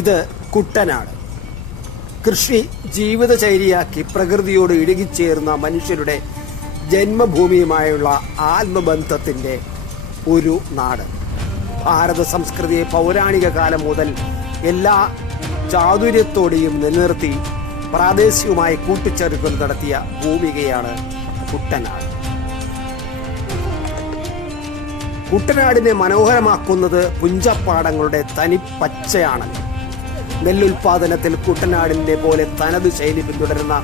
ഇത് കുട്ടനാട്. കൃഷി ജീവിതചര്യയാക്കി പ്രകൃതിയോട് ഇഴുകിച്ചേർന്ന മനുഷ്യരുടെ ജന്മഭൂമിയുമായുള്ള ആത്മബന്ധത്തിൻ്റെ ഒരു നാട്. ഭാരത സംസ്കൃതിയെ പൗരാണിക കാലം മുതൽ എല്ലാ ചാതുര്യത്തോടെയും നിലനിർത്തി പ്രാദേശികമായി കൂട്ടിച്ചേർക്കൽ നടത്തിയ ഭൂമികയാണ് കുട്ടനാട്. കുട്ടനാടിനെ മനോഹരമാക്കുന്നത് പുഞ്ചപ്പാടങ്ങളുടെ തനിപ്പച്ചയാണല്ലോ. നെല്ലുൽപാദനത്തിൽ കുട്ടനാടിൻ്റെ പോലെ തനത് ശൈലി പിന്തുടരുന്ന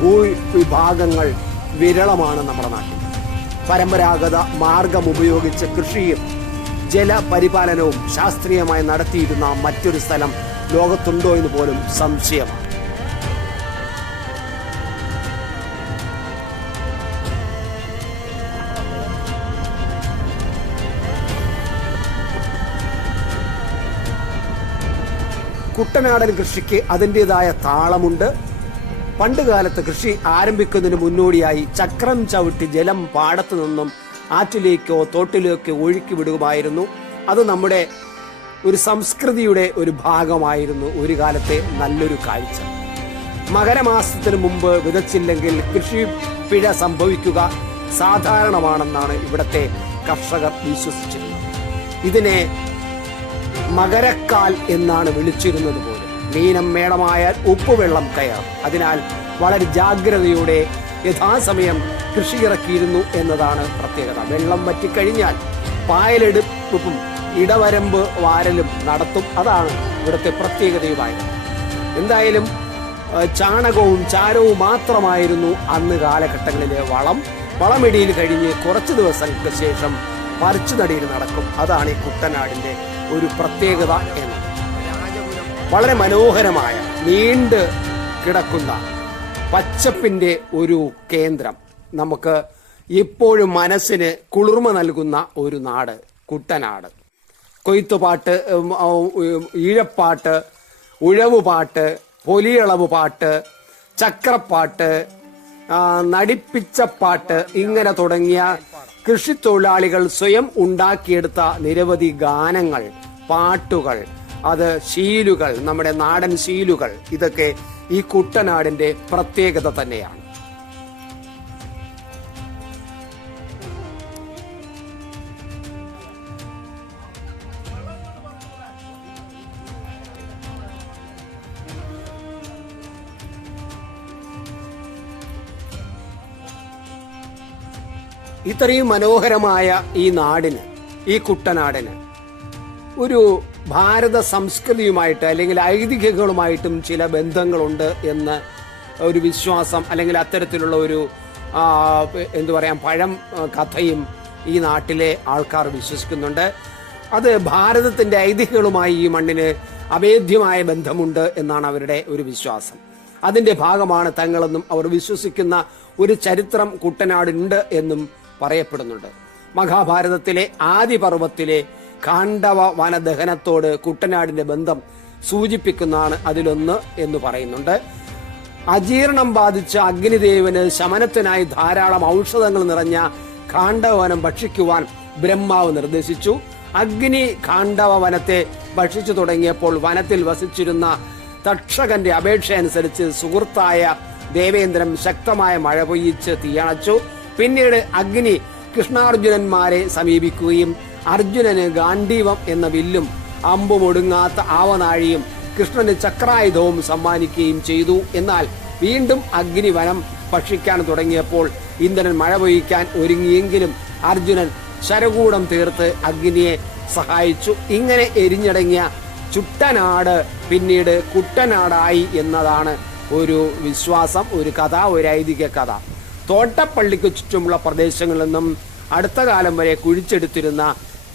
ഭൂവിഭാഗങ്ങൾ വിരളമാണ് നമ്മുടെ നാട്ടിൽ. പരമ്പരാഗത മാർഗം ഉപയോഗിച്ച് കൃഷിയും ജലപരിപാലനവും ശാസ്ത്രീയമായി നടത്തിയിരുന്ന മറ്റൊരു സ്ഥലം ലോകത്തുണ്ടോ എന്ന് പോലും സംശയമാണ്. കുട്ടനാടൻ കൃഷിക്ക് അതിൻ്റെതായ താളമുണ്ട്. പണ്ടുകാലത്ത് കൃഷി ആരംഭിക്കുന്നതിന് മുന്നോടിയായി ചക്രം ചവിട്ടി ജലം പാടത്തു നിന്നും ആറ്റിലേക്കോ തോട്ടിലേക്കോ ഒഴുക്കി വിടുകയായിരുന്നു. അത് നമ്മുടെ ഒരു സംസ്കൃതിയുടെ ഒരു ഭാഗമായിരുന്നു. ഒരു കാലത്തെ നല്ലൊരു കാഴ്ച. മകരമാസത്തിന് മുമ്പ് വിതച്ചില്ലെങ്കിൽ കൃഷി പിഴ സംഭവിക്കുക സാധാരണമാണെന്നാണ് ഇവിടത്തെ കർഷകർ വിശ്വസിച്ചിരുന്നത്. ഇതിനെ മകരക്കാൽ എന്നാണ് വിളിച്ചിരുന്നത് പോലും. മീനം മേടമായാൽ ഉപ്പുവെള്ളം കയറും. അതിനാൽ വളരെ ജാഗ്രതയോടെ യഥാസമയം കൃഷി ഇറക്കിയിരുന്നു എന്നതാണ് പ്രത്യേകത. വെള്ളം വറ്റിക്കഴിഞ്ഞാൽ പായലെടുപ്പും ഇടവരമ്പ് വാരലും നടത്തും. അതാണ് ഇവിടുത്തെ പ്രത്യേകതയുമായത്. എന്തായാലും ചാണകവും ചാരവും മാത്രമായിരുന്നു അന്ന് കാലഘട്ടങ്ങളിലെ വളം. വളമിടിയിൽ കഴിഞ്ഞ് കുറച്ച് ദിവസങ്ങൾക്ക് ശേഷം പറിച്ചുനടിയിൽ നടക്കും. അതാണ് ഈ കുട്ടനാടിൻ്റെ ഒരു പ്രത്യേകത എന്ന്. വളരെ മനോഹരമായ നീണ്ട് കിടക്കുന്ന പച്ചപ്പിൻ്റെ ഒരു കേന്ദ്രം, നമുക്ക് ഇപ്പോഴും മനസ്സിന് കുളിർമ നൽകുന്ന ഒരു നാട് കുട്ടനാട്. കൊയ്ത്തുപാട്ട്, ഈഴപ്പാട്ട്, ഉഴവുപാട്ട്, പൊലിയളവ് പാട്ട്, ചക്രപ്പാട്ട്, നടിപ്പിച്ചപ്പാട്ട്, ഇങ്ങനെ തുടങ്ങിയ കൃഷിത്തൊഴിലാളികൾ സ്വയം ഉണ്ടാക്കിയെടുത്ത നിരവധി ഗാനങ്ങൾ, പാട്ടുകൾ, അത് ശീലുകൾ, നമ്മുടെ നാടൻ ശീലുകൾ, ഇതൊക്കെ ഈ കുട്ടനാടിന്റെ പ്രത്യേകത തന്നെയാണ്. ഇത്രയും മനോഹരമായ ഈ നാടിന്, ഈ കുട്ടനാടിന് ഒരു ഭാരത സംസ്കൃതിയുമായിട്ട് അല്ലെങ്കിൽ ഐതിഹ്യങ്ങളുമായിട്ടും ചില ബന്ധങ്ങളുണ്ട് എന്ന് ഒരു വിശ്വാസം, അല്ലെങ്കിൽ അത്തരത്തിലുള്ള ഒരു എന്തു പറയാം, പഴം കഥയും ഈ നാട്ടിലെ ആൾക്കാർ വിശ്വസിക്കുന്നുണ്ട്. അത് ഭാരതത്തിൻ്റെ ഐതിഹ്യങ്ങളുമായി ഈ മണ്ണിന് അഭേദ്യമായ ബന്ധമുണ്ട് എന്നാണ് അവരുടെ ഒരു വിശ്വാസം. അതിൻ്റെ ഭാഗമാണ് തങ്ങളെന്നും അവർ വിശ്വസിക്കുന്ന ഒരു ചരിത്രം കുട്ടനാടുണ്ട് എന്നും പറയപ്പെടുന്നുണ്ട്. മഹാഭാരതത്തിലെ ആദിപർവത്തിലെ കാണ്ഡവ വനദഹനത്തോട് കുട്ടനാടിന്റെ ബന്ധം സൂചിപ്പിക്കുന്നതാണ് അതിലൊന്ന് എന്ന് പറയുന്നുണ്ട്. അജീർണം ബാധിച്ച അഗ്നിദേവന് ശമനത്തിനായി ധാരാളം ഔഷധങ്ങൾ നിറഞ്ഞ കാണ്ഡവവനം ഭക്ഷിക്കുവാൻ ബ്രഹ്മാവ് നിർദ്ദേശിച്ചു. അഗ്നി കാണ്ഡവ വനത്തെ ഭക്ഷിച്ചു തുടങ്ങിയപ്പോൾ വനത്തിൽ വസിച്ചിരുന്ന തക്ഷകന്റെ അപേക്ഷ അനുസരിച്ച് സുഹൃത്തായ ദേവേന്ദ്രൻ ശക്തമായ മഴ പെയ്യിച്ച് തീയണച്ചു. പിന്നീട് അഗ്നി കൃഷ്ണാർജുനന്മാരെ സമീപിക്കുകയും അർജുനന് ഗാണ്ഡീവം എന്ന വില്ലും അമ്പുമൊടുങ്ങാത്ത ആവനാഴിയും കൃഷ്ണന് ചക്രായുധവും സമ്മാനിക്കുകയും ചെയ്തു. എന്നാൽ വീണ്ടും അഗ്നി വനം ഭക്ഷിക്കാൻ തുടങ്ങിയപ്പോൾ ഇന്ദ്രൻ മഴ പെയ്യിക്കാൻ ഒരുങ്ങിയെങ്കിലും അർജുനൻ ശരകൂടം തീർത്ത് അഗ്നിയെ സഹായിച്ചു. ഇങ്ങനെ എരിഞ്ഞടങ്ങിയ ചുട്ടനാട് പിന്നീട് കുട്ടനാടായി എന്നതാണ് ഒരു വിശ്വാസം, ഒരു കഥ, ഒരു ഐതിഹ്യ കഥ. തോട്ടപ്പള്ളിക്ക് ചുറ്റുമുള്ള പ്രദേശങ്ങളിൽ നിന്നും അടുത്ത കാലം വരെ കുഴിച്ചെടുത്തിരുന്ന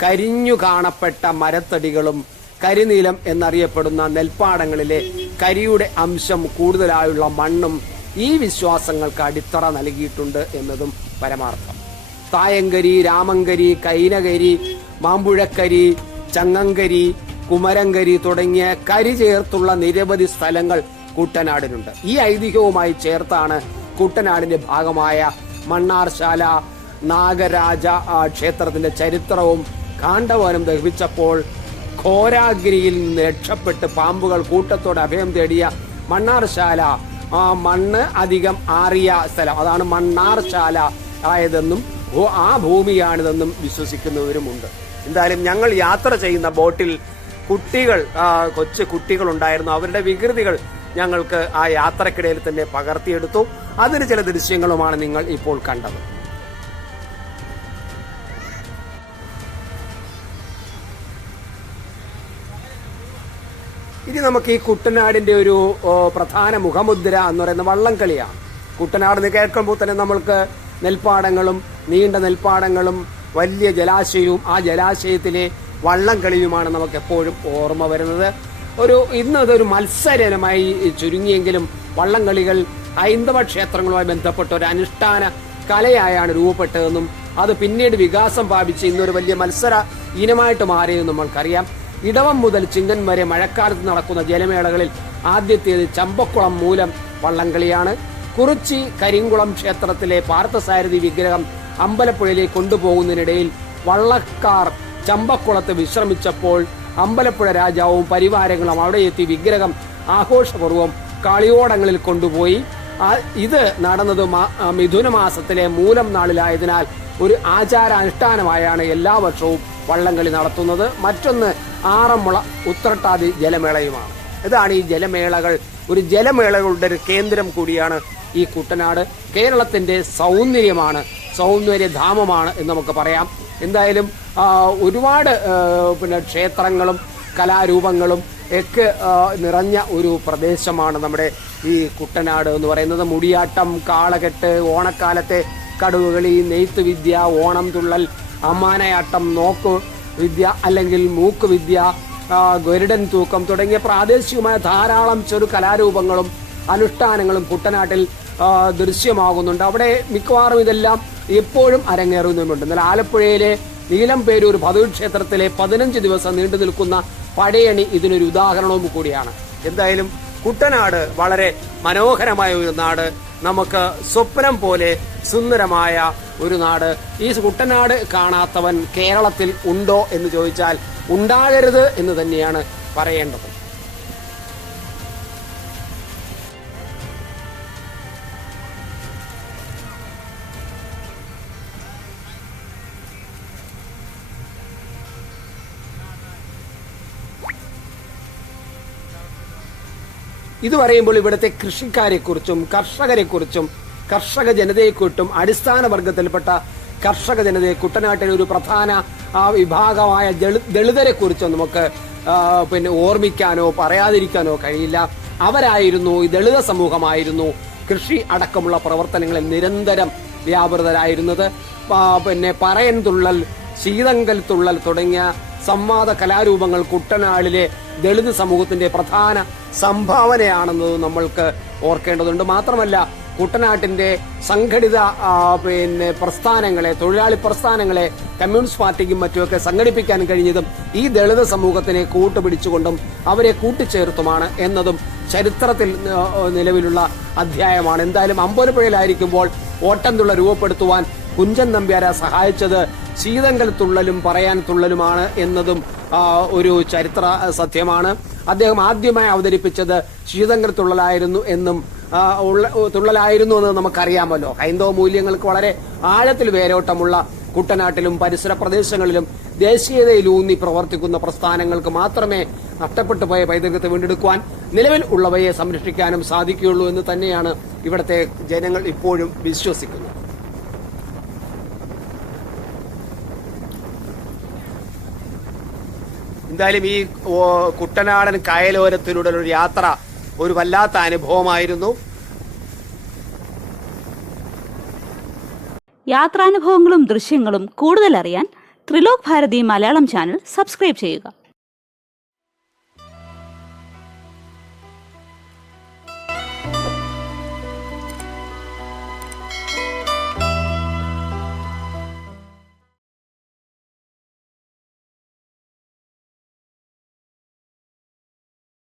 കരിഞ്ഞു കാണപ്പെട്ട മരത്തടികളും കരിനീലം എന്നറിയപ്പെടുന്ന നെൽപ്പാടങ്ങളിലെ കരിയുടെ അംശം കൂടുതലായുള്ള മണ്ണും ഈ വിശ്വാസങ്ങൾക്ക് അടിത്തറ നൽകിയിട്ടുണ്ട് എന്നതും പരമാർത്ഥം. തായങ്കരി, രാമങ്കരി, കൈനകരി, മാമ്പുഴക്കരി, ചങ്ങങ്കരി, കുമരങ്കരി തുടങ്ങിയ കരി ചേർത്തുള്ള നിരവധി സ്ഥലങ്ങൾ കുട്ടനാടിനുണ്ട്. ഈ ഐതിഹ്യവുമായി ചേർത്താണ് കുട്ടനാടിന്റെ ഭാഗമായ മണ്ണാർശാല നാഗരാജ ക്ഷേത്രത്തിന്റെ ചരിത്രവും കാണ്ഡവനം ദഹിപ്പിച്ചപ്പോൾ ഘോരാഗ്നിയിൽ നിന്ന് രക്ഷപ്പെട്ട് പാമ്പുകൾ കൂട്ടത്തോടെ അഭയം തേടിയ മണ്ണാർശാല, മണ്ണ് അധികം ആറിയ സ്ഥലം, അതാണ് മണ്ണാർശാല ആയതെന്നും ആ ഭൂമിയാണിതെന്നും വിശ്വസിക്കുന്നവരുമുണ്ട്. എന്തായാലും ഞങ്ങൾ യാത്ര ചെയ്യുന്ന ബോട്ടിൽ കുട്ടികൾ, കൊച്ചു കുട്ടികൾ ഉണ്ടായിരുന്നു. അവരുടെ വികൃതികൾ ഞങ്ങൾക്ക് ആ യാത്രക്കിടയിൽ തന്നെ പകർത്തിയെടുത്തു. അതിന് ചില ദൃശ്യങ്ങളുമാണ് നിങ്ങൾ ഇപ്പോൾ കണ്ടത്. ഇനി നമുക്ക് ഈ കുട്ടനാടിന്റെ ഒരു പ്രധാന മുഖമുദ്ര എന്ന് പറയുന്ന വള്ളംകളിയാണ്. കുട്ടനാട് എന്ന് കേൾക്കുമ്പോൾ തന്നെ നമ്മൾക്ക് നെൽപ്പാടങ്ങളും നീണ്ട നെൽപ്പാടങ്ങളും വലിയ ജലാശയവും ആ ജലാശയത്തിലെ വള്ളംകളിയുമാണ് നമുക്ക് എപ്പോഴും ഓർമ്മ വരുന്നത്. ഇന്നതൊരു മത്സരമായി ചുരുങ്ങിയെങ്കിലും വള്ളംകളികൾ ഹൈന്ദവ ക്ഷേത്രങ്ങളുമായി ബന്ധപ്പെട്ട ഒരു അനുഷ്ഠാന കലയായാണ് രൂപപ്പെട്ടതെന്നും അത് പിന്നീട് വികാസം പ്രാപിച്ച് ഇന്നൊരു വലിയ മത്സര ഇനമായിട്ട് മാറിയെന്നും നമ്മൾക്കറിയാം. ഇടവം മുതൽ ചിങ്ങൻ വരെ മഴക്കാലത്ത് നടക്കുന്ന ജലമേളകളിൽ ആദ്യത്തേത് ചമ്പക്കുളം മൂലം വള്ളംകളിയാണ്. കുറിച്ചി കരിങ്കുളം ക്ഷേത്രത്തിലെ പാർത്ഥസാരഥി വിഗ്രഹം അമ്പലപ്പുഴയിലേക്ക് കൊണ്ടുപോകുന്നതിനിടയിൽ വള്ളക്കാർ ചമ്പക്കുളത്ത് വിശ്രമിച്ചപ്പോൾ അമ്പലപ്പുഴ രാജാവും പരിവാരങ്ങളും അവിടെ എത്തി വിഗ്രഹം ആഘോഷപൂർവ്വം കളിയോടങ്ങളിൽ കൊണ്ടുപോയി. ഇത് നടന്നത് മിഥുനമാസത്തിലെ മൂലം നാളിലായതിനാൽ ഒരു ആചാരാനുഷ്ഠാനമായാണ് എല്ലാ വർഷവും വള്ളംകളി നടത്തുന്നത്. മറ്റൊന്ന് ആറന്മുള ഉത്രട്ടാതി ജലമേളയുമാണ്. ഇതാണ് ഈ ജലമേളകൾ. ഒരു ജലമേളകളുടെ ഒരു കേന്ദ്രം കൂടിയാണ് ഈ കുട്ടനാട്. കേരളത്തിന്റെ സൗന്ദര്യമാണ്, സൗന്ദര്യധാമമാണ് എന്ന് നമുക്ക് പറയാം. എന്തായാലും ഒരുപാട് ക്ഷേത്രങ്ങളും കലാരൂപങ്ങളും ഒക്കെ നിറഞ്ഞ ഒരു പ്രദേശമാണ് നമ്മുടെ ഈ കുട്ടനാട് എന്ന് പറയുന്നത്. മുടിയാട്ടം, കാളകെട്ട്, ഓണക്കാലത്തെ കടുവകളി, നെയ്ത്തുവിദ്യ, ഓണം തുള്ളൽ, അമ്മാനയാട്ടം, നോക്ക് വിദ്യ അല്ലെങ്കിൽ മൂക്ക് വിദ്യ, ഗരുഡൻ തൂക്കം തുടങ്ങിയ പ്രാദേശികമായ ധാരാളം ചെറു കലാരൂപങ്ങളും അനുഷ്ഠാനങ്ങളും കുട്ടനാട്ടിൽ ദൃശ്യമാകുന്നുണ്ട്. അവിടെ മിക്കവാറും ഇതെല്ലാം എപ്പോഴും അരങ്ങേറുന്നുമുണ്ട്. എന്നാൽ ആലപ്പുഴയിലെ നീലംപേരൂർ ഭദ്രക്ഷേത്രത്തിലെ 15 ദിവസം നീണ്ടു നിൽക്കുന്ന പടയണി ഇതിനൊരു ഉദാഹരണവും കൂടിയാണ്. എന്തായാലും കുട്ടനാട് വളരെ മനോഹരമായ ഒരു നാട്, നമുക്ക് സ്വപ്നം പോലെ സുന്ദരമായ ഒരു നാട്. ഈ കുട്ടനാട് കാണാത്തവൻ കേരളത്തിൽ ഉണ്ടോ എന്ന് ചോദിച്ചാൽ ഉണ്ടാകരുത് എന്ന് തന്നെയാണ് പറയേണ്ടത്. ഇത് പറയുമ്പോൾ ഇവിടുത്തെ കൃഷിക്കാരെക്കുറിച്ചും കർഷകരെക്കുറിച്ചും കർഷക ജനതയെക്കുറിച്ചും അടിസ്ഥാന വർഗത്തിൽപ്പെട്ട കർഷക ജനതയെ, കുട്ടനാട്ടിലെ ഒരു പ്രധാന വിഭാഗമായ ദളിതരെ കുറിച്ചോ നമുക്ക് ഓർമ്മിക്കാനോ പറയാതിരിക്കാനോ കഴിയില്ല. അവരായിരുന്നു, ഈ ദളിത സമൂഹമായിരുന്നു കൃഷി അടക്കമുള്ള പ്രവർത്തനങ്ങളിൽ നിരന്തരം വ്യാപൃതരായിരുന്നത്. പറയൻ തുള്ളൽ, ശീതങ്കൽ തുള്ളൽ തുടങ്ങിയ സംവാദ കലാരൂപങ്ങൾ കുട്ടനാടിലെ ദളിത് സമൂഹത്തിന്റെ പ്രധാന സംഭാവനയാണെന്നത് നമ്മൾക്ക് ഓർക്കേണ്ടതുണ്ട്. മാത്രമല്ല കുട്ടനാട്ടിന്റെ സംഘടിത പ്രസ്ഥാനങ്ങളെ, തൊഴിലാളി പ്രസ്ഥാനങ്ങളെ കമ്മ്യൂണിസ്റ്റ് പാർട്ടിക്കും മറ്റുമൊക്കെ സംഘടിപ്പിക്കാൻ കഴിഞ്ഞതും ഈ ദളിത് സമൂഹത്തിനെ കൂട്ടുപിടിച്ചുകൊണ്ടും അവരെ കൂട്ടിച്ചേർത്തുമാണ് എന്നതും ചരിത്രത്തിൽ നിലവിലുള്ള അധ്യായമാണ്. എന്തായാലും അമ്പലപ്പുഴയിലായിരിക്കുമ്പോൾ ഓട്ടംതുള്ള രൂപപ്പെടുത്തുവാൻ കുഞ്ചൻ നമ്പ്യാരെ സഹായിച്ചത് ശീതങ്കൽ തുള്ളലും പറയാൻ തുള്ളലുമാണ് എന്നതും ഒരു ചരിത്ര സത്യമാണ്. അദ്ദേഹം ആദ്യമായി അവതരിപ്പിച്ചത് ശീതങ്കൽ തുള്ളലായിരുന്നു എന്ന് നമുക്കറിയാമല്ലോ. ഹൈന്ദവ മൂല്യങ്ങൾക്ക് വളരെ ആഴത്തിൽ വേരോട്ടമുള്ള കുട്ടനാട്ടിലും പരിസര പ്രദേശങ്ങളിലും ദേശീയതയിലൂന്നി പ്രവർത്തിക്കുന്ന പ്രസ്ഥാനങ്ങൾക്ക് മാത്രമേ നഷ്ടപ്പെട്ടു പോയ പൈതൃകത്തെ വീണ്ടെടുക്കുവാൻ, നിലവിൽ ഉള്ളവയെ സംരക്ഷിക്കാനും സാധിക്കുകയുള്ളൂ എന്ന് തന്നെയാണ് ഇവിടുത്തെ ജനങ്ങൾ ഇപ്പോഴും വിശ്വസിക്കുന്നത്. എന്തായാലും ഈ കുട്ടനാടൻ കായലോരത്തിലൂടെ ഒരു യാത്ര ഒരു വല്ലാത്ത അനുഭവമായിരുന്നു. യാത്രാനുഭവങ്ങളും ദൃശ്യങ്ങളും കൂടുതൽ അറിയാൻ ത്രിലോക് ഭാരതി മലയാളം ചാനൽ സബ്സ്ക്രൈബ് ചെയ്യുക.